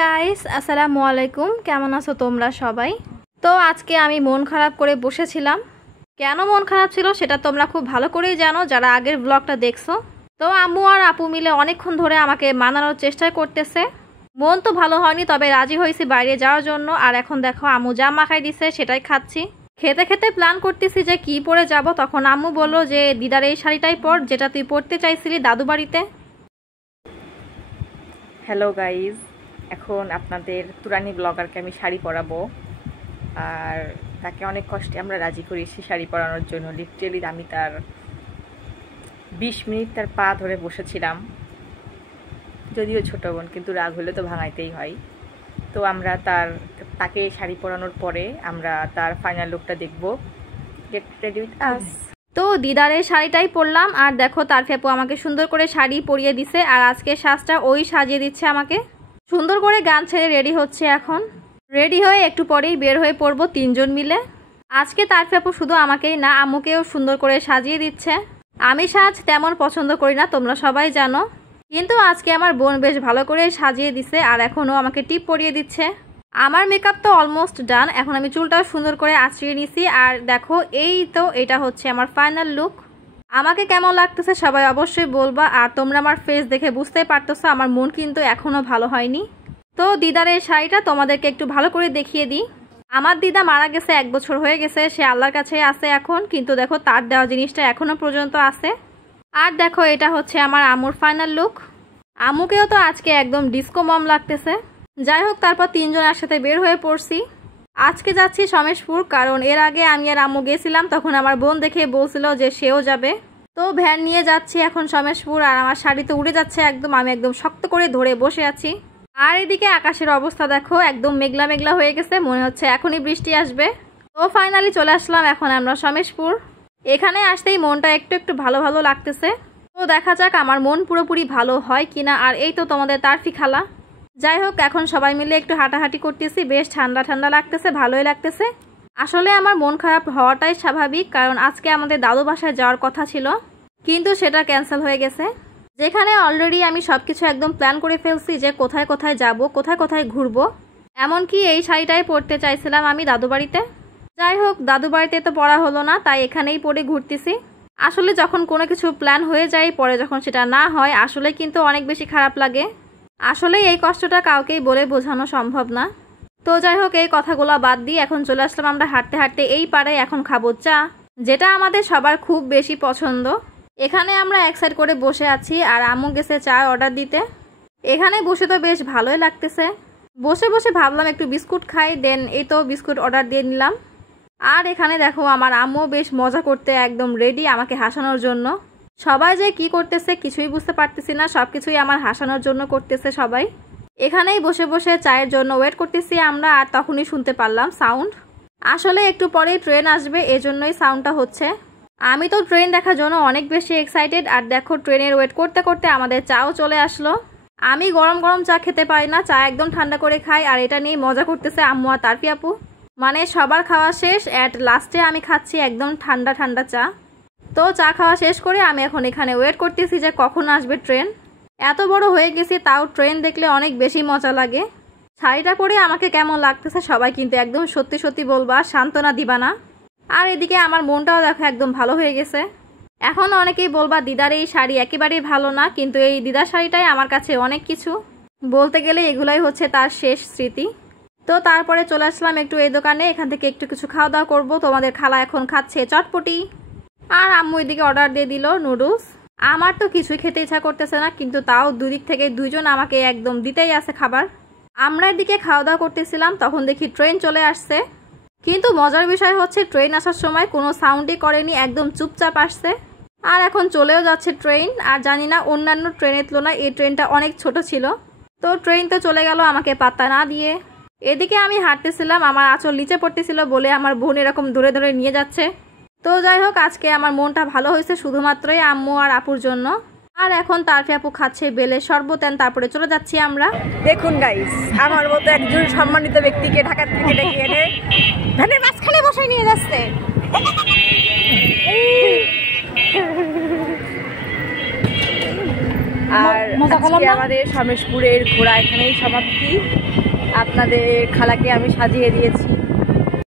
Guys, আসসালামু আলাইকুম। কেমন আছো তোমরা সবাই? তো আজকে আমি মন খারাপ করে বসেছিলাম। কেন মন খারাপ ছিল সেটা তোমরা খুব ভালো করেই জানো যারা আগের ব্লগটা দেখছো। তো আম্মু আর আপু মিলে অনেকক্ষণ ধরে আমাকে মানানোর চেষ্টা করতেছে। মন তো ভালো হয়নি, তবে রাজি হয়েছি বাইরে যাওয়ার জন্য। আর এখন দেখো আম্মু যা মাখাই দিছে সেটাই খাচ্ছি। খেতে খেতে প্ল্যান করতেছি যে কি পরে যাব। তখন আম্মু বললো যে দিদার এই শাড়িটাই পর, যেটা তুই পরতে চাইছিলি দাদু বাড়িতে। হ্যালো গাইজ, এখন আপনাদের তুরানি ব্লগারকে আমি শাড়ি পরাবো। আর তাকে অনেক কষ্টে আমরা রাজি করেছি শাড়ি পরানোর জন্য। লিটারেলি আমি তার 20 মিনিট তার পা ধরে বসেছিলাম। যদিও ছোটো বোন, কিন্তু রাগ হলে তো ভাঙাইতেই হয়। তো আমরা তাকে শাড়ি পরানোর পরে আমরা তার ফাইনাল লুকটা দেখবো। Get ready with us. তো দিদারের শাড়িটাই পরলাম। আর দেখো তার ফেপু আমাকে সুন্দর করে শাড়ি পরিয়ে দিছে। আর আজকে সাজটা ওই সাজিয়ে দিচ্ছে আমাকে। সুন্দর করে গান ছেড়ে রেডি হচ্ছে। এখন রেডি হয়ে একটু পরেই বের হয়ে পড়বো তিনজন মিলে। আজকে তার ফেপু শুধু আমাকেই না, আম্মুকেও সুন্দর করে সাজিয়ে দিচ্ছে। আমি সাজ তেমন পছন্দ করি না, তোমরা সবাই জানো, কিন্তু আজকে আমার বোন বেশ ভালো করে সাজিয়ে দিছে। আর এখনও আমাকে টিপ পরিয়ে দিচ্ছে। আমার মেকআপ তো অলমোস্ট ডান। এখন আমি চুলটাও সুন্দর করে আঁচড়িয়ে নিছি। আর দেখো এটা হচ্ছে আমার ফাইনাল লুক। আমাকে কেমন লাগতেছে সবাই অবশ্যই বলবা। আর তোমরা আমার ফেস দেখে বুঝতেই পারতেছো আমার মন কিন্তু এখনো ভালো হয়নি। তো দিদারের শাড়িটা তোমাদেরকে একটু ভালো করে দেখিয়ে দিই। আমার দিদা মারা গেছে, 1 বছর হয়ে গেছে, সে আল্লাহর কাছে আছে এখন, কিন্তু দেখো তার দেওয়া জিনিসটা এখনো পর্যন্ত আছে। আর দেখো এটা হচ্ছে আমার আম্মুর ফাইনাল লুক। আম্মুকেও তো আজকে একদম ডিস্কো মম লাগতেছে। যাই হোক, তারপর তিনজন একসাথে বের হয়ে পড়ছি। আজকে যাচ্ছি সমেশপুর, কারণ এর আগে আমি আর আম্মু গেছিলাম, তখন আমার বোন দেখে বলছিল যে সেও যাবে। তো ভ্যান নিয়ে যাচ্ছি এখন সমেশপুর। আর আমার শাড়ি তো উড়ে যাচ্ছে একদম, আমি একদম শক্ত করে ধরে বসে আছি। আর এদিকে আকাশের অবস্থা দেখো, একদম মেঘলা মেঘলা হয়ে গেছে, মনে হচ্ছে এখনই বৃষ্টি আসবে। তো ফাইনালি চলে আসলাম এখন আমরা সমেশপুর। এখানে আসতেই মনটা একটু একটু ভালো ভালো লাগতেছে। তো দেখা যাক আমার মন পুরোপুরি ভালো হয় কিনা। আর এই তো তোমাদের তারফি খালা। যাই হোক, এখন সবাই মিলে একটু হাঁটাহাঁটি করতেছি, বেশ ঠান্ডা ঠান্ডা লাগতেছে, ভালোই লাগতেছে। আসলে আমার মন খারাপ হওয়াটাই স্বাভাবিক, কারণ আজকে আমাদের দাদু বাসায় যাওয়ার কথা ছিল, কিন্তু সেটা ক্যান্সেল হয়ে গেছে। যেখানে অলরেডি আমি সবকিছু একদম প্ল্যান করে ফেলছি যে কোথায় কোথায় যাব, কোথায় কোথায় ঘুরবো। এমনকি এই শাড়িটাই পরতে চাইছিলাম আমি দাদু বাড়িতে। যাই হোক, দাদু বাড়িতে তো পরা হলো না, তাই এখানেই পরে ঘুরতেছি। আসলে যখন কোনো কিছু প্ল্যান হয়ে যায়, পরে যখন সেটা না হয়, আসলে কিন্তু অনেক বেশি খারাপ লাগে। আসলে এই কষ্টটা কাউকেই বলে বোঝানো সম্ভব না। তো যাই হোক, এই কথাগুলো বাদ দিয়ে এখন চলে আসলাম আমরা হাঁটতে হাঁটতে এই পাড়ায়। এখন খাবো চা, যেটা আমাদের সবার খুব বেশি পছন্দ। এখানে আমরা এক সাইড করে বসে আছি, আর আম্মু গেছে চা অর্ডার দিতে। এখানে বসে তো বেশ ভালোই লাগতেছে। বসে বসে ভাবলাম একটু বিস্কুট খাই, দেন এই তো বিস্কুট অর্ডার দিয়ে নিলাম। আর এখানে দেখো আমার আম্মু বেশ মজা করতে একদম রেডি আমাকে হাসানোর জন্য। সবাই যে কি করতেছে কিছুই বুঝতে পারতেছি না, সবকিছুই আমার হাসানোর জন্য করতেছে সবাই। এখানেই বসে বসে চায়ের জন্য ওয়েট করতেছি আমরা। আর তখনই শুনতে পারলাম সাউন্ড। আসলে একটু পরেই ট্রেন আসবে, এজন্যই সাউন্ডটা হচ্ছে। আমি তো ট্রেন দেখার জন্য অনেক বেশি এক্সাইটেড। আর দেখো ট্রেনের ওয়েট করতে করতে আমাদের চাও চলে আসলো। আমি গরম গরম চা খেতে পারি না, চা একদম ঠান্ডা করে খাই। আর এটা নিয়ে মজা করতেছে আম্মু আর তারফি আপু। মানে সবার খাওয়া শেষ, অ্যাট লাস্টে আমি খাচ্ছি একদম ঠান্ডা ঠান্ডা চা। তো চা খাওয়া শেষ করে আমি এখন এখানে ওয়েট করতেছি যে কখন আসবে ট্রেন। এত বড় হয়ে গেছি, তাও ট্রেন দেখলে অনেক বেশি মজা লাগে। শাড়িটা পরে আমাকে কেমন লাগতেছে সবাই কিন্তু একদম সত্যি সত্যি বলবা, সান্ত্বনা দিবা না। আর এদিকে আমার মনটাও দেখো একদম ভালো হয়ে গেছে। এখন অনেকেই বলবা দিদার এই শাড়ি একেবারেই ভালো না, কিন্তু এই দিদার শাড়িটাই আমার কাছে অনেক কিছু। বলতে গেলে এগুলাই হচ্ছে তার শেষ স্মৃতি। তো তারপরে চলে আসলাম একটু এই দোকানে, এখান থেকে একটু কিছু খাওয়া দাওয়া করবো। তোমাদের খালা এখন খাচ্ছে চটপটি, আর আম্মু এদিকে অর্ডার দিয়ে দিল নুডলস। আমার তো কিছুই খেতে ইচ্ছা করতেছে না, কিন্তু তাও দুদিক থেকে দুইজন আমাকে একদম দিতেই আছে খাবার। আমরা এদিকে খাওয়া দাওয়া করতেছিলাম, তখন দেখি ট্রেন চলে আসছে। কিন্তু মজার বিষয় হচ্ছে ট্রেন আসার সময় কোনো সাউন্ডই করেনি, একদম চুপচাপ আসছে। আর এখন চলেও যাচ্ছে ট্রেন। আর জানি না, অন্যান্য ট্রেনের তুলনায় এই ট্রেনটা অনেক ছোট ছিল। তো ট্রেন তো চলে গেল আমাকে পাত্তা না দিয়ে। এদিকে আমি হাঁটতেছিলাম, আমার আঁচল নিচে পড়তেছিল বলে আমার বোন এরকম ধরে ধরে নিয়ে যাচ্ছে। তো যাই হোক, আজকে আমার মনটা ভালো হয়েছে শুধুমাত্রই আম্মু আর আপুর জন্য। আর এখন তারফি আপু খাচ্ছে বেলের শরবত। তারপরে চলে যাচ্ছি আমরা। দেখুন গাইস, আমার মতো একজন সম্মানিত ব্যক্তিকে ঢাকা থেকে ডেকে এনে ভ্যানের মাঝখানে বসাই নিয়ে যাচ্ছে। আর আজকে আমাদের সমেশপুরের ঘোরা এখানেই সমাপ্তি। আপনাদের খালাকে আমি সাজিয়ে দিয়েছি।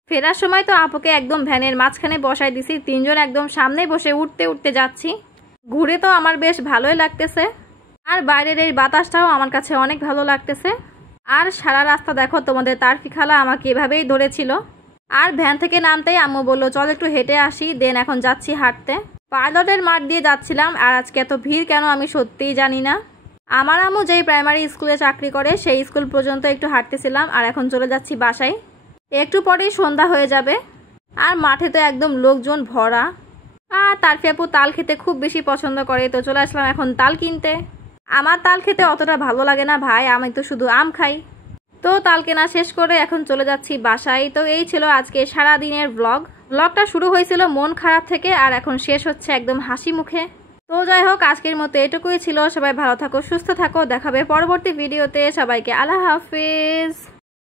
ফেরার সময় তো আপুকে একদম ভ্যানের মাঝখানে বসাই দিছি, তিনজন একদম সামনে বসে উঠতে উঠতে যাচ্ছি। ঘুরে তো আমার বেশ ভালোই লাগতেছে, আর বাইরের এই বাতাসটাও আমার কাছে অনেক ভালো লাগতেছে। আর সারা রাস্তা দেখো তোমাদের তারফি খালা আমাকে এভাবেই ধরেছিল। আর ভ্যান থেকে নামতেই আম্মু বললো চল একটু হেঁটে আসি, দেন এখন যাচ্ছি হাঁটতে। পাইলটের মাঠ দিয়ে যাচ্ছিলাম, আর আজকে এত ভিড় কেন আমি সত্যিই জানি না। আমার আম্মু যেই প্রাইমারি স্কুলে চাকরি করে সেই স্কুল পর্যন্ত একটু হাঁটতেছিলাম, আর এখন চলে যাচ্ছি বাসায়। একটু পরেই সন্ধ্যা হয়ে যাবে, আর মাঠে তো একদম লোকজন ভরা। আর তারফি আপু তাল খেতে খুব বেশি পছন্দ করে, তো চলে আসলাম এখন তাল কিনতে। আমার তাল খেতে অতটা ভালো লাগে না ভাই, আমি তো শুধু আম খাই। তো তাল কেনা শেষ করে এখন চলে যাচ্ছি বাসায়। তো এই ছিল আজকে সারাদিনের ব্লগটা শুরু হয়েছিল মন খারাপ থেকে, আর এখন শেষ হচ্ছে একদম হাসি মুখে। তো যাই হোক, আজকের মতো এটুকুই ছিল। সবাই ভালো থাকো, সুস্থ থাকো, দেখাবে পরবর্তী ভিডিওতে। সবাইকে আল্লাহ হাফিজ।